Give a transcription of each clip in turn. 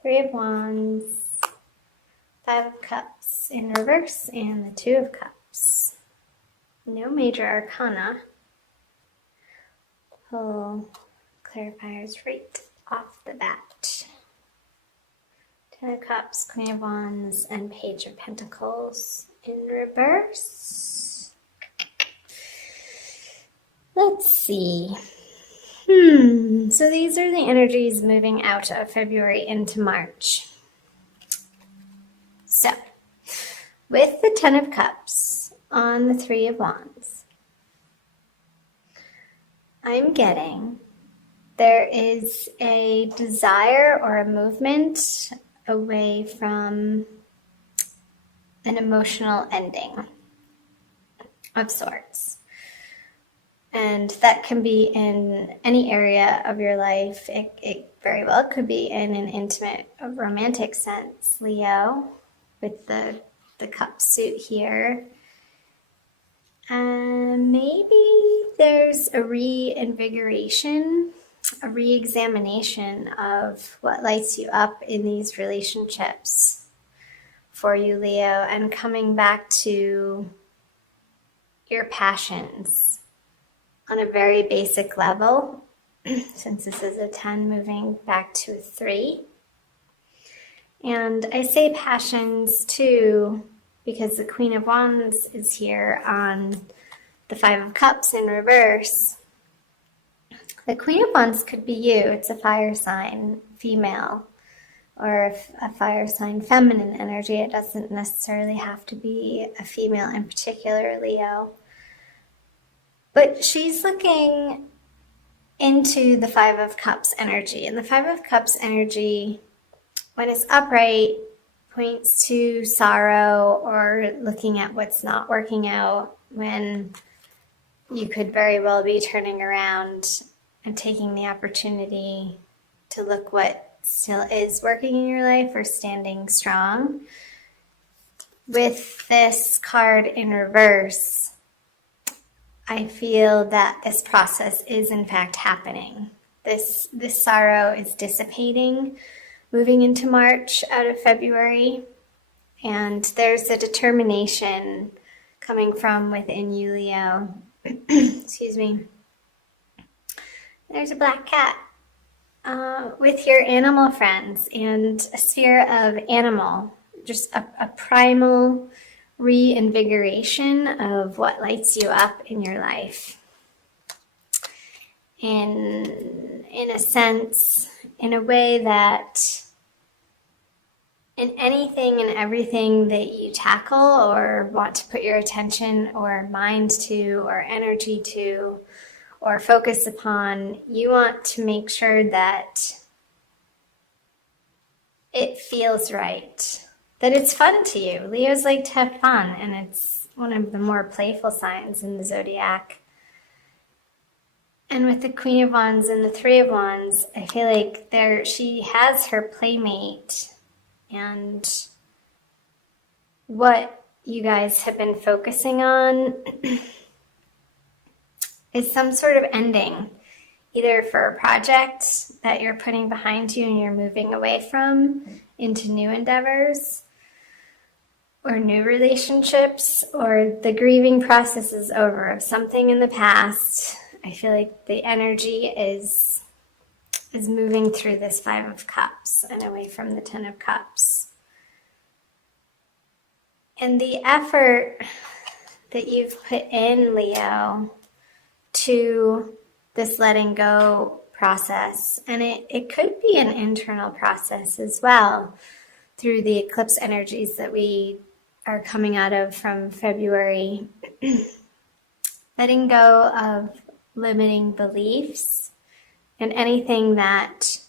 Three of Wands, Five of Cups in reverse, and the Two of Cups. No major arcana. Pull clarifiers right off the bat. Ten of Cups, Queen of Wands, and Page of Pentacles in reverse. Let's see. So these are the energies moving out of February into March. So, with the Ten of Cups on the Three of Wands, I'm getting there is a desire or a movement away from an emotional ending of sorts. And that can be in any area of your life. It very well could be in an intimate, romantic sense, Leo, with the cup suit here. Maybe there's a reinvigoration, a re-examination of what lights you up in these relationships for you, Leo, and coming back to your passions on a very basic level, since this is a 10 moving back to a 3. And I say passions too because the Queen of Wands is here on the Five of Cups in reverse. The Queen of Wands could be you. It's a fire sign, female, or a fire sign, feminine energy. It doesn't necessarily have to be a female in particular, Leo. But she's looking into the Five of Cups energy. And the Five of Cups energy, when it's upright, points to sorrow or looking at what's not working out, when you could very well be turning around and taking the opportunity to look what still is working in your life or standing strong. With this card in reverse, I feel that this process is in fact happening. This sorrow is dissipating, moving into March out of February, and there's a determination coming from within you, Leo. Excuse me. There's a black cat with your animal friends and a sphere of animal, just a primal reinvigoration of what lights you up in your life. In a sense, in a way that in anything and everything that you tackle or want to put your attention or mind to or energy to or focus upon, you want to make sure that it feels right, that it's fun to you. Leos like to have fun, and it's one of the more playful signs in the zodiac. And with the Queen of Wands and the Three of Wands, I feel like she has her playmate, and what you guys have been focusing on is some sort of ending, either for a project that you're putting behind you and you're moving away from into new endeavors or new relationships, or the grieving process is over of something in the past. I feel like the energy is moving through this Five of Cups and away from the Ten of Cups. And the effort that you've put in, Leo, to this letting go process, and it could be an internal process as well through the eclipse energies that we are coming out of from February. Letting go of limiting beliefs and anything that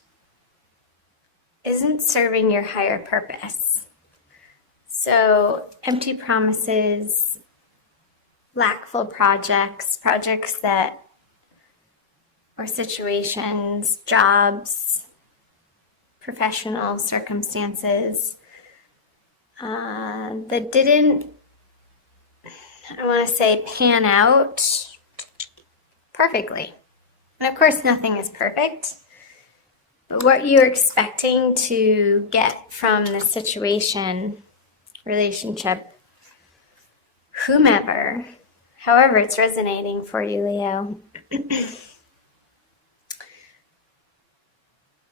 isn't serving your higher purpose. So empty promises, lackful projects that, or situations, jobs, professional circumstances that didn't, I want to say, pan out perfectly. And of course, nothing is perfect. But what you're expecting to get from the situation, relationship, whomever, however it's resonating for you, Leo,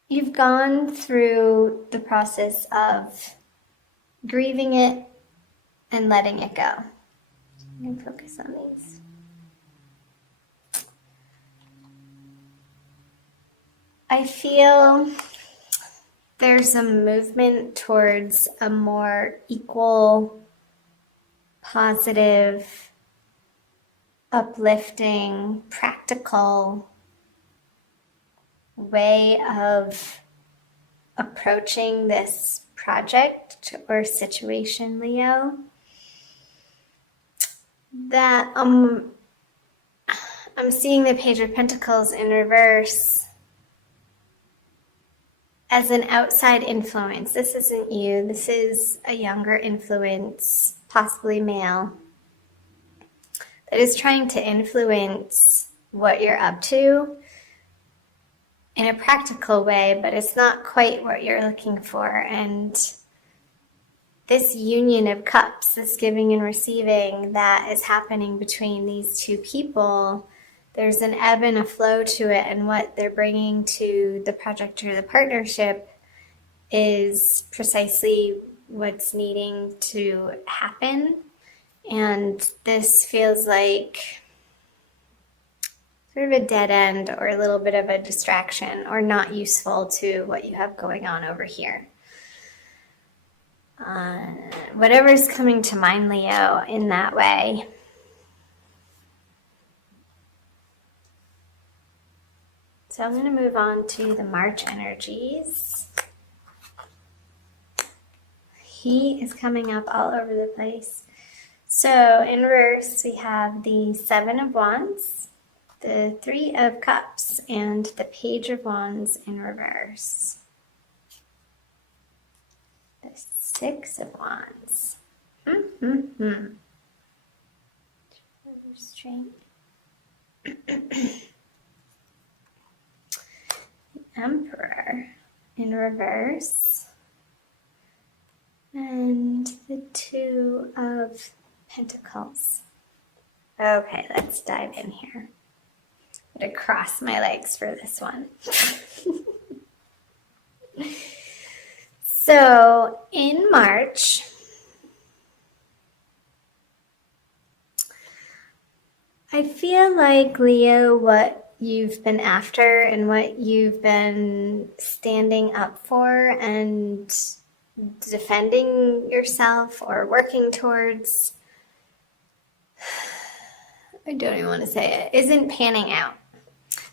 you've gone through the process of grieving it and letting it go. I'm going to focus on these. I feel there's a movement towards a more equal, positive, uplifting, practical way of approaching this project or situation, Leo. That I'm seeing the Page of Pentacles in reverse as an outside influence. This isn't you. This is a younger influence, possibly male, that is trying to influence what you're up to in a practical way, but it's not quite what you're looking for. And this union of cups, this giving and receiving that is happening between these two people, there's an ebb and a flow to it, and what they're bringing to the project or the partnership is precisely what's needing to happen. And this feels like sort of a dead end or a little bit of a distraction or not useful to what you have going on over here. Whatever's coming to mind, Leo, in that way. So I'm going to move on to the March energies. He is coming up all over the place. So in reverse, we have the Seven of Wands, the Three of Cups, and the Page of Wands in reverse. The Six of Wands. Restraint. Emperor in reverse, and the Two of Pentacles. Okay, let's dive in here. I'm going to cross my legs for this one. So in March, I feel like, Leo, what you've been after and what you've been standing up for and defending yourself or working towards, I don't even want to say it, isn't panning out.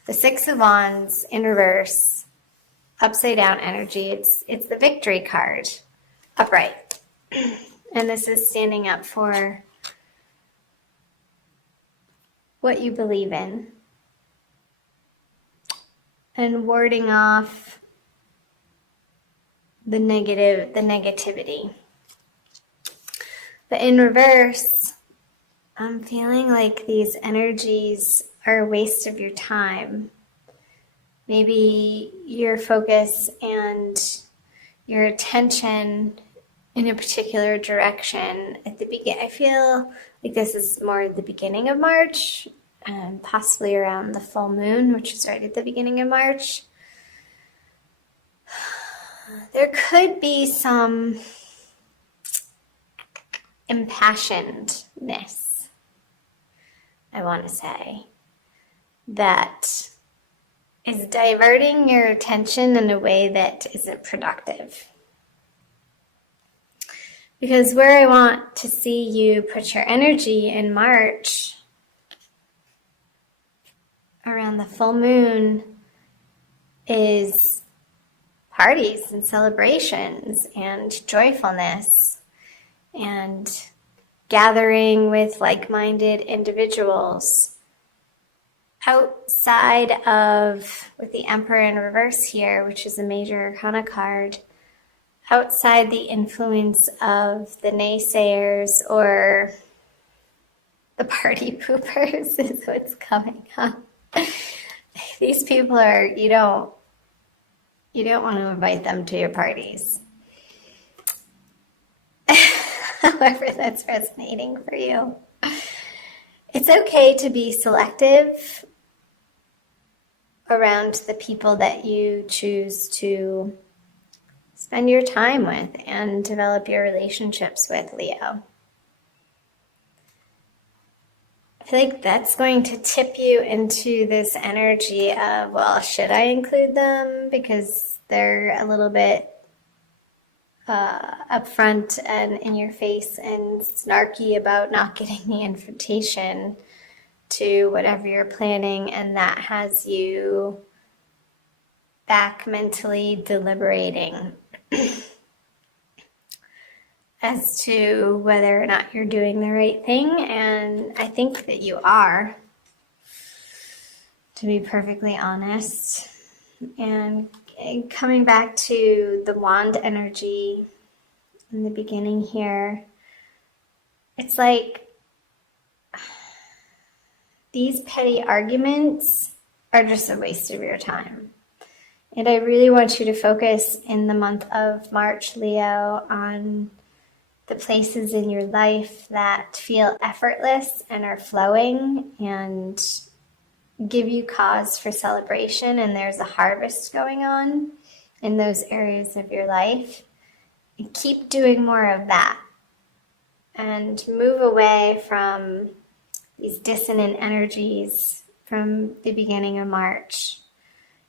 The Six of Wands in reverse, upside down energy, it's the victory card, upright. And this is standing up for what you believe in and warding off the negativity. But in reverse, I'm feeling like these energies are a waste of your time. Maybe your focus and your attention in a particular direction at the beginning. I feel like this is more the beginning of March, and possibly around the full moon, which is right at the beginning of March. There could be some impassionedness, I want to say, that is diverting your attention in a way that isn't productive. Because where I want to see you put your energy in March, around the full moon, is parties and celebrations and joyfulness and gathering with like-minded individuals outside of, with the Emperor in reverse here, which is a major arcana card, outside the influence of the naysayers or the party poopers is what's coming up. These people are, You don't want to invite them to your parties. However that's resonating for you. It's okay to be selective around the people that you choose to spend your time with and develop your relationships with, Leo. I feel like that's going to tip you into this energy of, well, should I include them? Because they're a little bit upfront and in your face and snarky about not getting the invitation to whatever you're planning, and that has you back mentally deliberating as to whether or not you're doing the right thing. And I think that you are, to be perfectly honest. And coming back to the wand energy in the beginning here, it's like these petty arguments are just a waste of your time. And I really want you to focus in the month of March, Leo, on the places in your life that feel effortless and are flowing and give you cause for celebration, and there's a harvest going on in those areas of your life. And keep doing more of that and move away from these dissonant energies from the beginning of March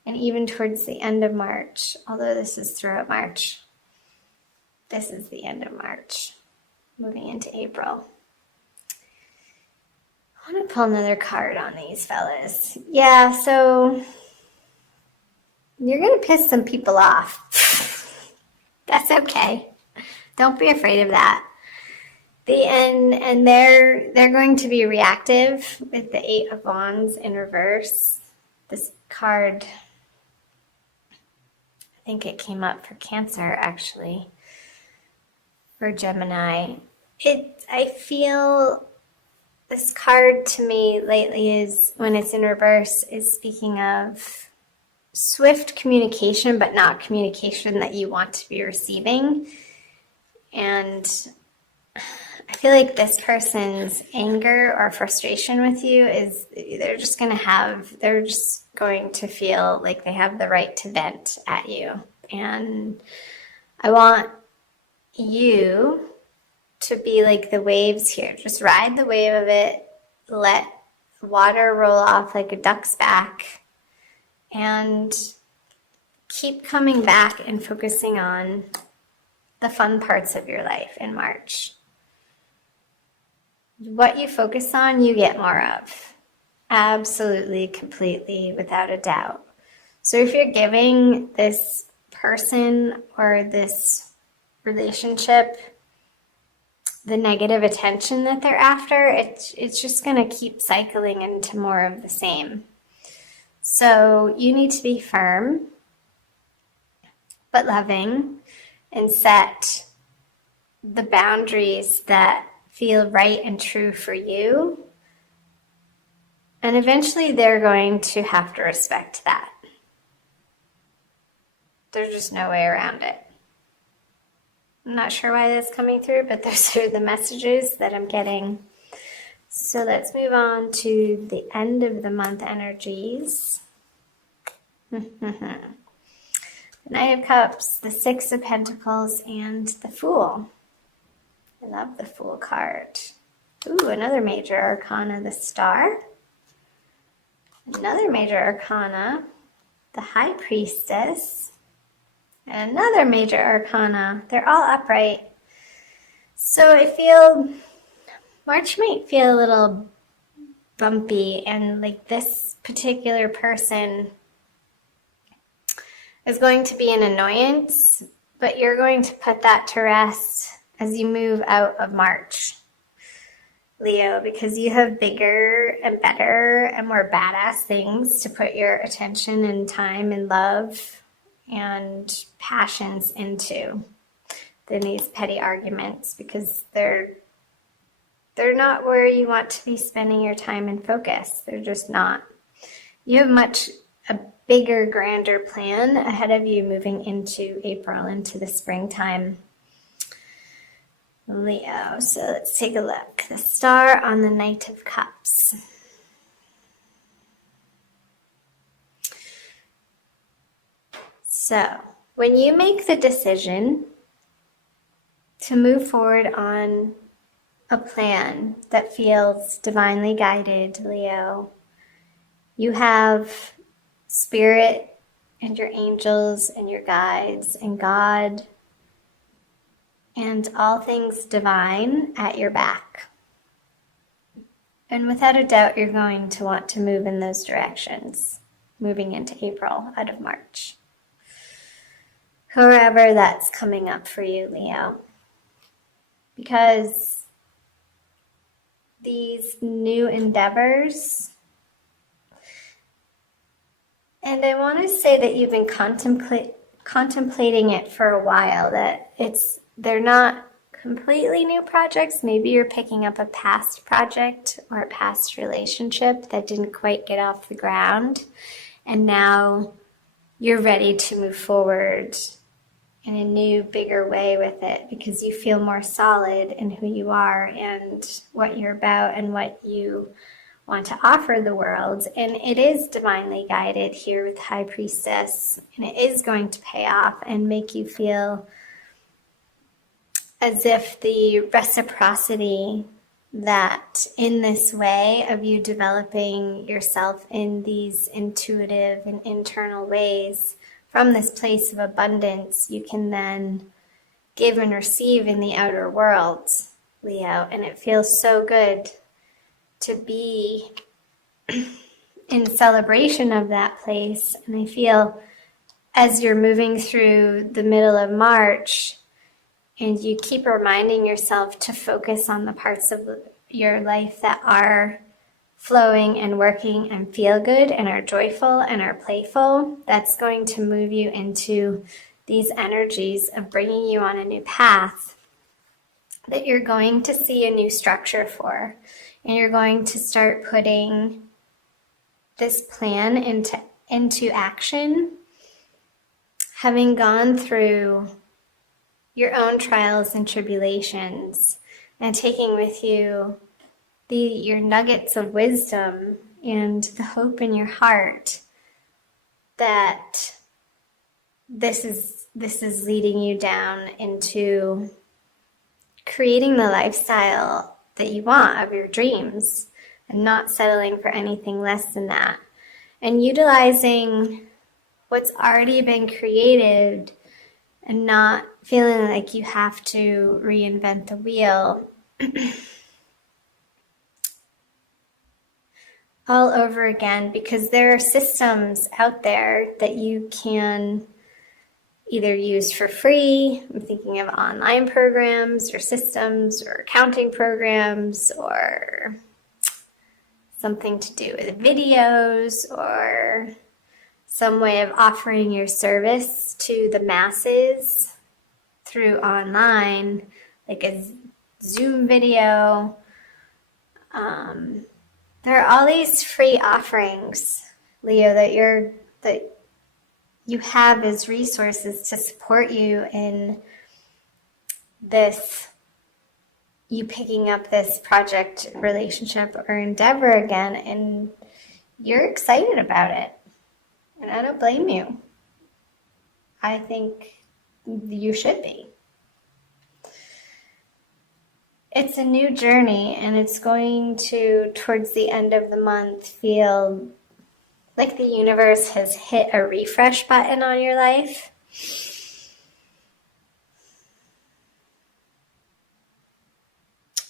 and even towards the end of March, although this is throughout March. This is the end of March, moving into April. I want to pull another card on these fellas. Yeah, so you're going to piss some people off. That's okay. Don't be afraid of that. And they're going to be reactive with the Eight of Wands in reverse. This card, I think it came up for Cancer, actually, for Gemini. I feel this card to me lately is, when it's in reverse, is speaking of swift communication, but not communication that you want to be receiving. And I feel like this person's anger or frustration with you is they're just going to feel like they have the right to vent at you. And I want you to be like the waves here. Just ride the wave of it. Let water roll off like a duck's back. And keep coming back and focusing on the fun parts of your life in March. What you focus on, you get more of. Absolutely, completely, without a doubt. So if you're giving this person or this relationship the negative attention that they're after, it's just going to keep cycling into more of the same. So you need to be firm but loving and set the boundaries that feel right and true for you. And eventually they're going to have to respect that. There's just no way around it. I'm not sure why that's coming through, but those are the messages that I'm getting. So let's move on to the end of the month energies. The Knight of Cups, the Six of Pentacles, and the Fool. I love the Fool card. Ooh, another major arcana, the Star. Another major arcana, the High Priestess. And another major arcana. They're all upright. So I feel March might feel a little bumpy, and like this particular person is going to be an annoyance, but you're going to put that to rest as you move out of March, Leo, because you have bigger and better and more badass things to put your attention and time and love and passions into than these petty arguments, because they're not where you want to be spending your time and focus. They're just not. You have much a bigger, grander plan ahead of you moving into April, into the springtime. Leo, so let's take a look. The Star on the Knight of Cups. So, when you make the decision to move forward on a plan that feels divinely guided, Leo, you have Spirit and your angels and your guides and God and all things divine at your back. And without a doubt, you're going to want to move in those directions, moving into April out of March. However that's coming up for you, Leo. Because these new endeavors, and I want to say that you've been contemplating it for a while, that they're not completely new projects. Maybe you're picking up a past project or a past relationship that didn't quite get off the ground, and now you're ready to move forward in a new, bigger way with it because you feel more solid in who you are and what you're about and what you want to offer the world. And it is divinely guided here with High Priestess, and it is going to pay off and make you feel as if the reciprocity that in this way of you developing yourself in these intuitive and internal ways from this place of abundance, you can then give and receive in the outer world, Leo. And it feels so good to be in celebration of that place. And I feel as you're moving through the middle of March, and you keep reminding yourself to focus on the parts of your life that are flowing and working and feel good and are joyful and are playful, that's going to move you into these energies of bringing you on a new path that you're going to see a new structure for. And you're going to start putting this plan into action, having gone through your own trials and tribulations, and taking with you your nuggets of wisdom and the hope in your heart that this is leading you down into creating the lifestyle that you want of your dreams and not settling for anything less than that, and utilizing what's already been created and not feeling like you have to reinvent the wheel all over again, because there are systems out there that you can either use for free. I'm thinking of online programs or systems or accounting programs or something to do with videos or some way of offering your service to the masses through online, like a Zoom video. There are all these free offerings, Leo, that you have as resources to support you in this, you picking up this project, relationship, or endeavor again, and you're excited about it. And I don't blame you. I think you should be. It's a new journey, and it's going to, towards the end of the month, feel like the universe has hit a refresh button on your life.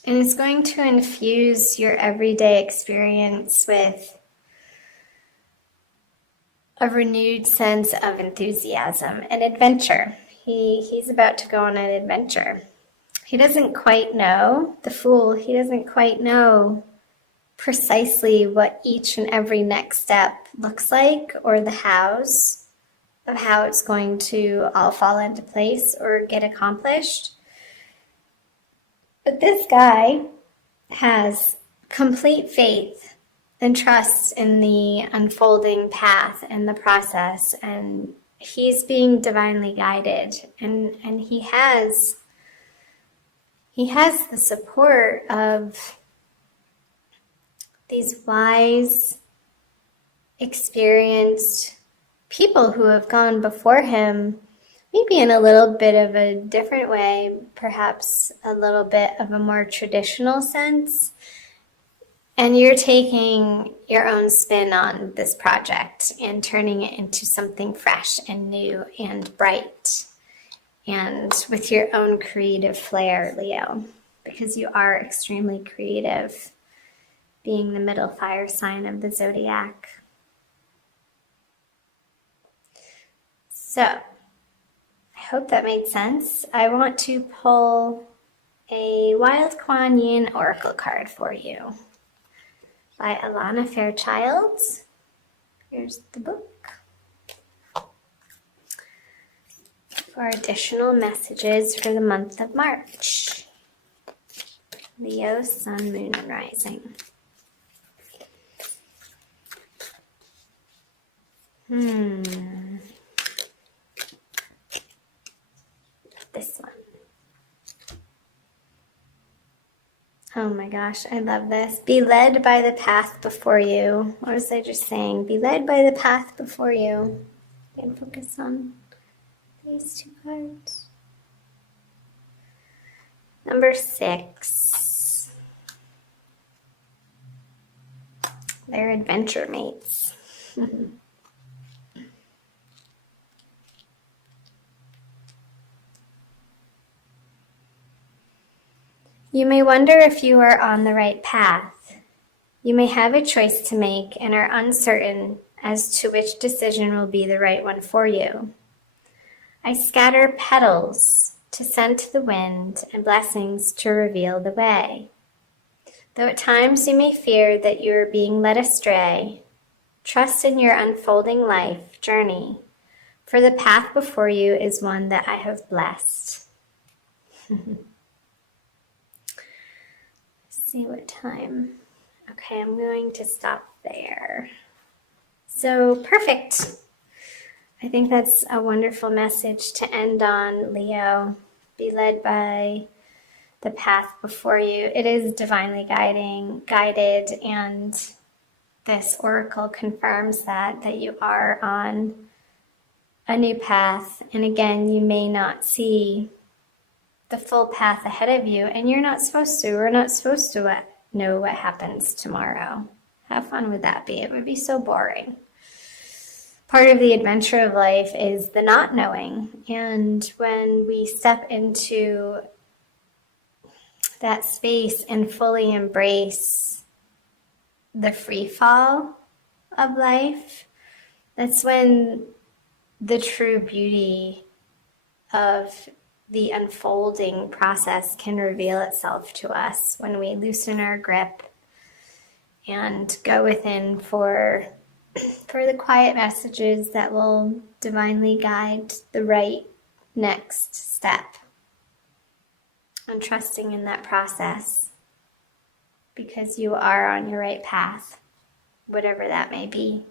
And it's going to infuse your everyday experience with a renewed sense of enthusiasm and adventure. He's about to go on an adventure. He doesn't quite know, the Fool, he doesn't quite know precisely what each and every next step looks like, or the hows of how it's going to all fall into place or get accomplished. But this guy has complete faith and trust in the unfolding path and the process. And he's being divinely guided, and he has the support of these wise, experienced people who have gone before him, maybe in a little bit of a different way, perhaps a little bit of a more traditional sense. And you're taking your own spin on this project and turning it into something fresh and new and bright, and with your own creative flair, Leo, because you are extremely creative, being the middle fire sign of the zodiac. So, I hope that made sense. I want to pull a Wild Kuan Yin Oracle card for you by Alana Fairchild. Here's the book. For additional messages for the month of March. Leo, Sun, Moon, and Rising. This one. Oh my gosh, I love this. Be led by the path before you. What was I just saying? Be led by the path before you. And focus on these two cards. Number 6. They're adventure mates. You may wonder if you are on the right path. You may have a choice to make and are uncertain as to which decision will be the right one for you. I scatter petals to scent the wind and blessings to reveal the way. Though at times you may fear that you are being led astray, trust in your unfolding life journey, for the path before you is one that I have blessed. See what time. Okay, I'm going to stop there. So, perfect. I think that's a wonderful message to end on, Leo. Be led by the path before you. It is divinely guided, and this oracle confirms that you are on a new path. And again, you may not see the full path ahead of you, and you're not supposed to. We're not supposed to know what happens tomorrow. How fun would that be? It would be so boring. Part of the adventure of life is the not knowing, and when we step into that space and fully embrace the free fall of life, that's when the true beauty of the unfolding process can reveal itself to us, when we loosen our grip and go within for the quiet messages that will divinely guide the right next step, and trusting in that process, because you are on your right path, whatever that may be.